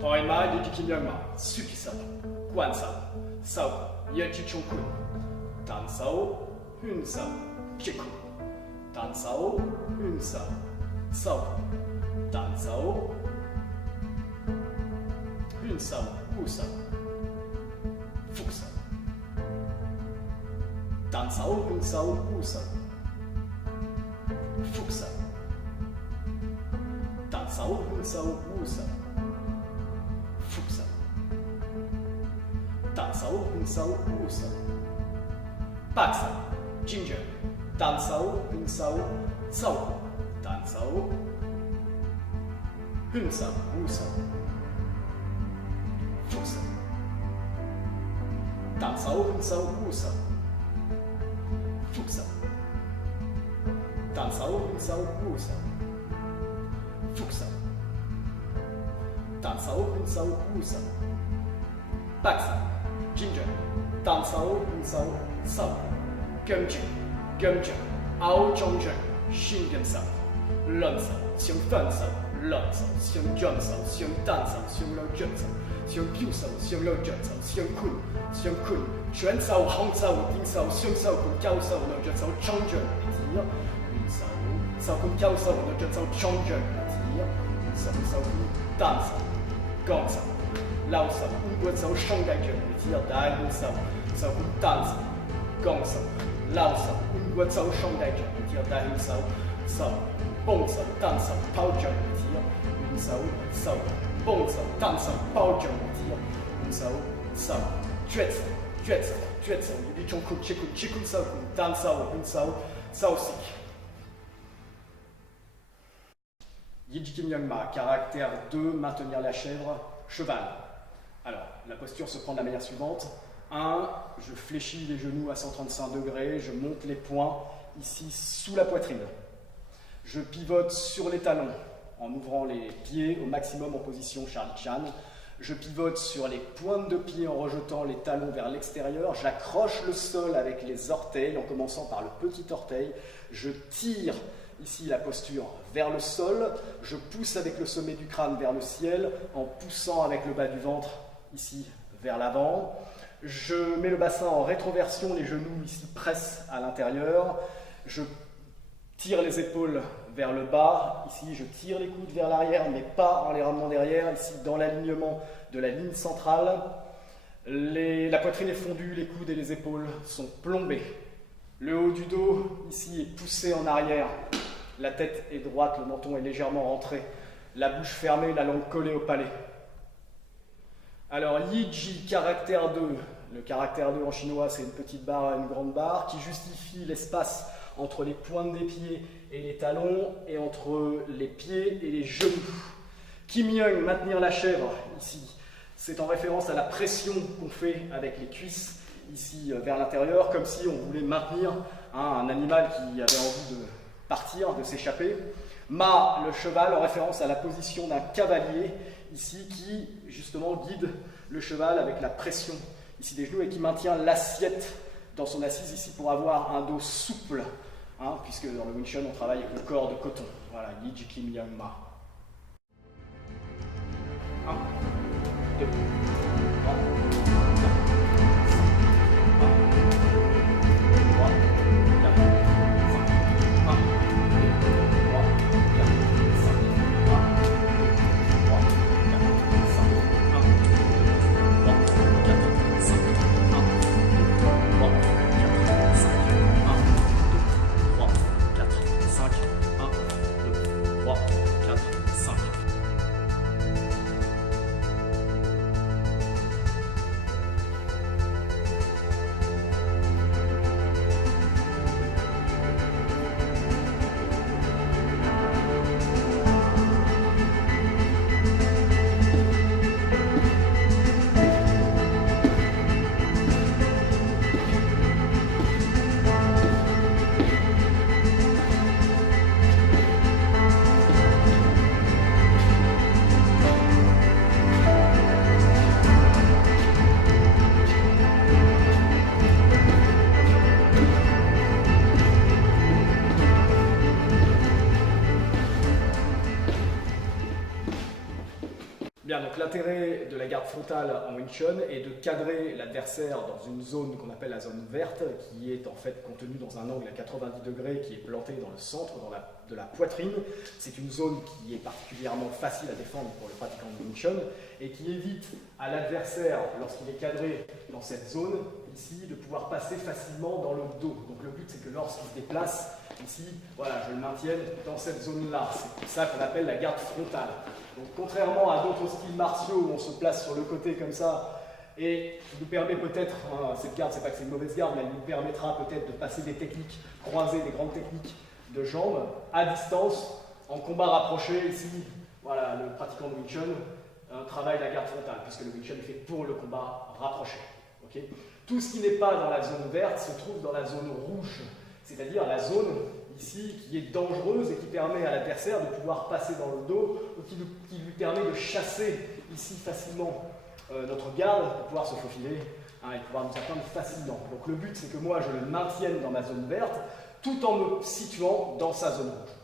Toima Yikikinyama, Sukisa, Guansa, Sao, Yachichonkun, Tansao, Hunsao, Chiku, Tansao, Hunsao, Sao, Tansao, Hunsao, Usao, Fuksao, Tansao, Hunsao, Usao, Fuksao, Tansao, Hunsao, Usao, Fuksao, Tansao, Hunsao, Usao, Paksao, Ginger, Tansao, Hunsao, Sao, Tansao, Hunsao, Usao, Fuksao, Tansao, Hunsao, Usao, Fuksao, Tansao, Hunsao, Usao, Fuksao, Tansao, Hunsao, Usao, Paksao, Ginger, Tansao, Hunsao, Sao, Gumjin, Gumjin, Ao Zhongjun, Xingensao, Lunsao, Xiong Funsao, Lunsao, Xiong Junsao, Xiong Dansao, Xiong Lo Junsao, Xiong Piusao, Xiong Lo Junsao, Xiong Kun, Xuan Sao, Hong Sao, Ding Sao, Xiong Sao, Kun Kiao Sao, Lo Junsao, Chongjun, Dire, Yun Sao, Sao Kun Kiao Sao, Lo Junsao, Chongjun, Dire, Yun Sao, Sao Kun Dan Sao, Gong Sao, Lao Sao, Wu Sao, Shongai Jun, Dire, Dai Yun Sao, Sao Kun Dan Sao, Gong Sao, Lao Sao, Wu Sao, Shongai Jun, Dire, Dai Yun Sao, Sao, Bong Sao, Dan Sao, Pao Jun, Dire, Yun Sao, Sao, Bong Sao, Dan Sao, Pao Jun, Dire, Yun Sao, Sao, Juet Sao, Juet Sao, Juet Sao, Yubi Chong Kun, Chikun Sao, Kun, Dan Sao, Yun Sao, Sao Sik. Yijiki Myangma, caractère 2, maintenir la chèvre, cheval. Alors, la posture se prend de la manière suivante. 1, je fléchis les genoux à 135 degrés, je monte les poings ici sous la poitrine. Je pivote sur les talons en ouvrant les pieds au maximum en position Charlie Chan. Je pivote sur les pointes de pied en rejetant les talons vers l'extérieur. J'accroche le sol avec les orteils en commençant par le petit orteil. Je tire ici la posture vers le sol. Je pousse avec le sommet du crâne vers le ciel en poussant avec le bas du ventre ici vers l'avant. Je mets le bassin en rétroversion, les genoux ici pressent à l'intérieur. Je tire les épaules vers le bas. Ici, je tire les coudes vers l'arrière, mais pas en les ramenant derrière. Ici, dans l'alignement de la ligne centrale. La poitrine est fondue, les coudes et les épaules sont plombés. Le haut du dos, ici, est poussé en arrière. La tête est droite, le menton est légèrement rentré. La bouche fermée, la langue collée au palais. Alors, Yiji, caractère 2. Le caractère 2 en chinois, c'est une petite barre à une grande barre qui justifie l'espace entre les pointes des pieds et les talons et entre les pieds et les genoux. Kim Young, maintenir la chèvre, ici, c'est en référence à la pression qu'on fait avec les cuisses, ici vers l'intérieur, comme si on voulait maintenir un animal qui avait envie de partir, de s'échapper. Ma, le cheval, en référence à la position d'un cavalier, ici, qui justement guide le cheval avec la pression ici des genoux et qui maintient l'assiette dans son assise ici pour avoir un dos souple, hein, puisque dans le Wing Chun on travaille avec le corps de coton. Voilà, Yiji Kim Young Ma. 1, 2, 3, 4, 5. Bien, donc l'intérêt de la garde frontale en Wing Chun est de cadrer l'adversaire dans une zone qu'on appelle la zone verte, qui est en fait contenue dans un angle à 90 degrés, qui est planté dans le centre de la poitrine. C'est une zone qui est particulièrement facile à défendre pour le pratiquant de Wing Chun et qui évite à l'adversaire, lorsqu'il est cadré dans cette zone, ici, de pouvoir passer facilement dans le dos. Donc le but, c'est que lorsqu'il se déplace, ici, voilà, je le maintienne dans cette zone-là. C'est ça qu'on appelle la garde frontale. Donc, contrairement à d'autres styles martiaux où on se place sur le côté comme ça, et qui nous permet peut-être, hein, cette garde, c'est pas que c'est une mauvaise garde, mais elle nous permettra peut-être de passer des techniques croisées, des grandes techniques de jambes, à distance, en combat rapproché, ici, voilà, le pratiquant de Wing Chun travaille la garde frontale, puisque le Wing Chun est fait pour le combat rapproché. Okay. Tout ce qui n'est pas dans la zone verte se trouve dans la zone rouge, c'est-à-dire la zone ici qui est dangereuse et qui permet à l'adversaire de pouvoir passer dans le dos ou qui lui permet de chasser ici facilement notre garde pour pouvoir se faufiler et pouvoir nous atteindre facilement. Donc le but, c'est que moi je le maintienne dans ma zone verte tout en me situant dans sa zone rouge.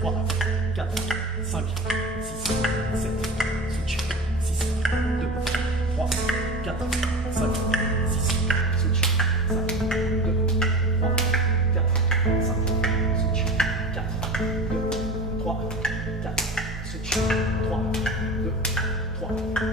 3, 4, 5, 6, 7, switch, 6, 2, 3, 4, 5, 6, switch, 5, 2, 3, 4, 5, switch, 4, 2, 3, 4, switch, 3, 2, 3,